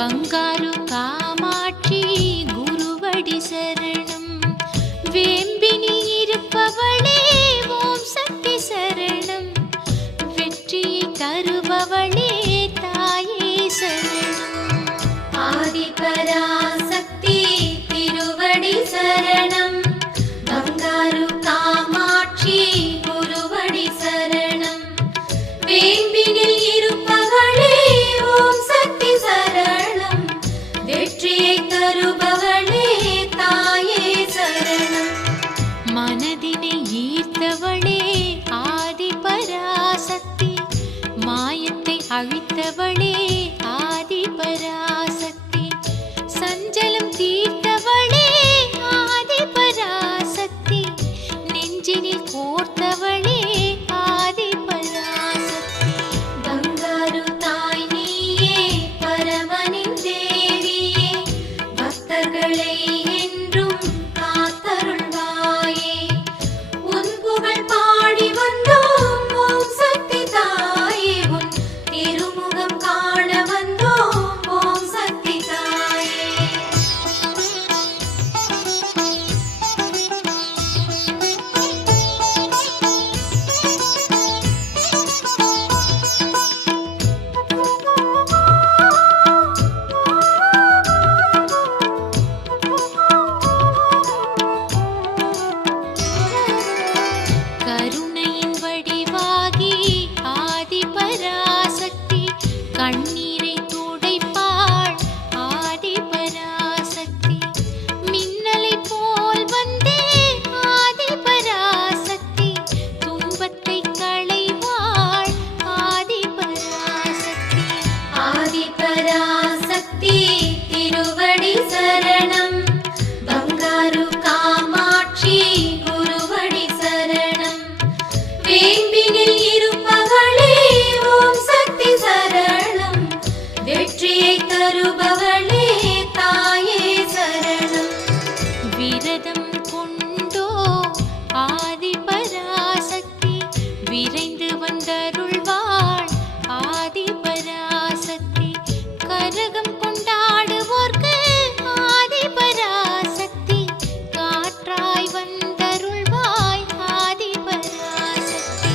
ಬಂಗಾರು ಕಾಮಾಕ್ಷಿ ಗುರುವಡಿ ಶರಣಂ வேம்பினி இருப்பவளே ஓம் சக்தி சரணம் வெற்றியை தருபவளே தாயே சரணம் ஆதிபராசக்தி திருவடி சரணம் பங்காரு காமாட்சி குருவடி சரணம் வேம்பினில் இருப்பவளே ஓம் சக்தி சரணம் வெற்றியை தருபவளே தாயே சரணம் மனதினை ஈர்த்தவளே ஆதிபராசக்தி மாயத்தை அழித்தவளே ஆதிபராசக்தி சஞ்சலம் தீர்த்தவளே ஆதிபராசக்தி நெஞ்சினில் கோர்த்தவளே ஆதிபராசக்தி பங்காரு தாய் நீயே பரமனின் தேவியே பக்தர்களை என்றும் காத்தருள்வாயே உன் புகழ் பாடி வந்தோம் ஓம் சக்தி தாயே உன் திருமுகம் காண வந்தோம் ஓம் சக்தி தாயே கருணையின் வடிவாகி ஆதிபராசக்தி கண்ணீரை துடைப்பாள் ஆதிபராசக்தி மின்னலை போல் வந்தே ஆதிபராசக்தி துன்பத்தை களைவாள் ஆதிபராசக்தி ஆதிபராசக்தி திருவடி சரணம் பங்காரு காமாட்சி குருவடி சரணம் வேம்பினில் இருப்பவளே ஓம் சக்தி சரணம் வெற்றியை தருபவளே தாயே சரணம் விரதம் கொண்டோ ஆதிபராசக்தி விரைந்து வந்தருள்வாள் ஆதிபராசக்தி கரகம் கொண்டாடுவோர்க்கு ஆதிபராசக்தி காற்றாய் வந்தருள்வாய் ஆதிபராசக்தி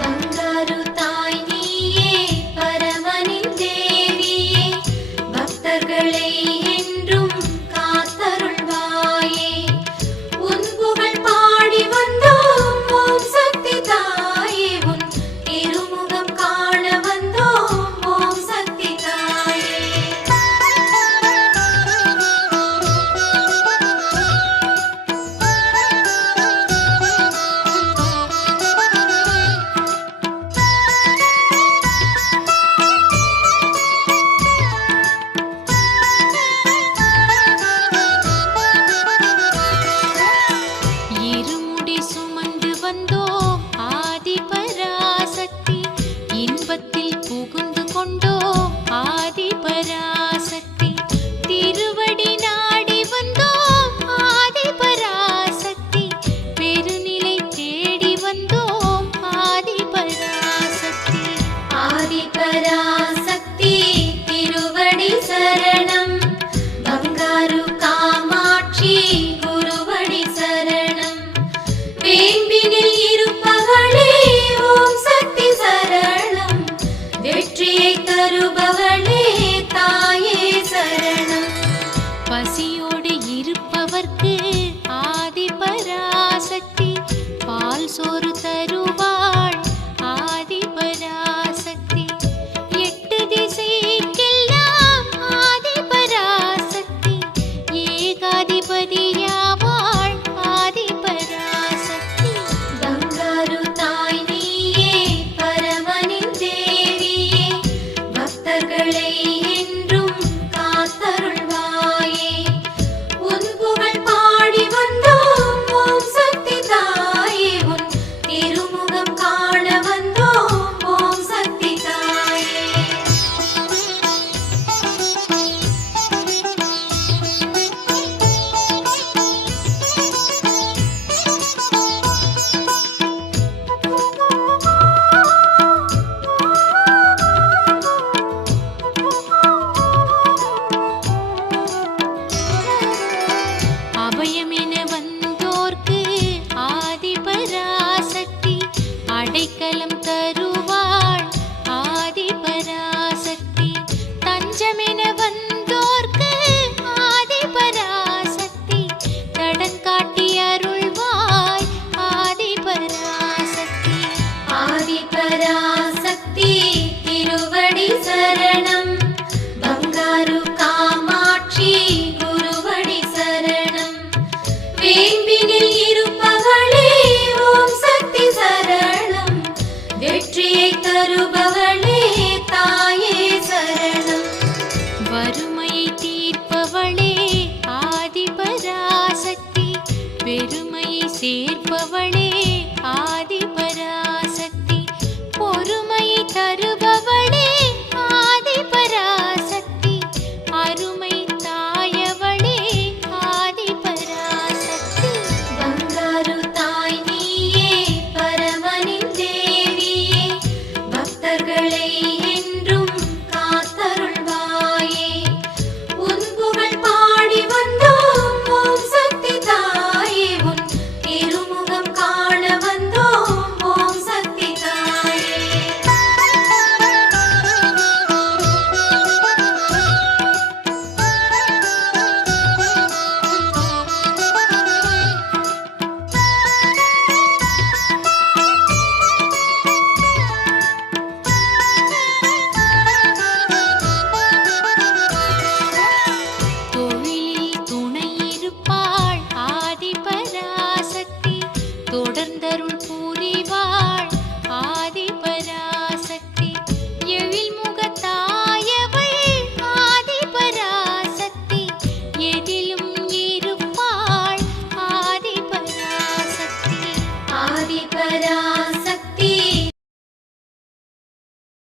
பங்காரு தாய் நீயே பரமனின் தேவியே பக்தர்களை என்றும் காத்தருள்வாயே உன் புகழ் பாடி வந்தோம் ஓம் சக்தி தாயே உன் திருமுகம் காண வந்தோம் ஓம் சக்தி தாயே இருமுடி சுமந்து வந்தோம் ஆதிபராசக்தி இன்பத்தில் புகுந்து கொண்டோம் ஆதிபராசக்தி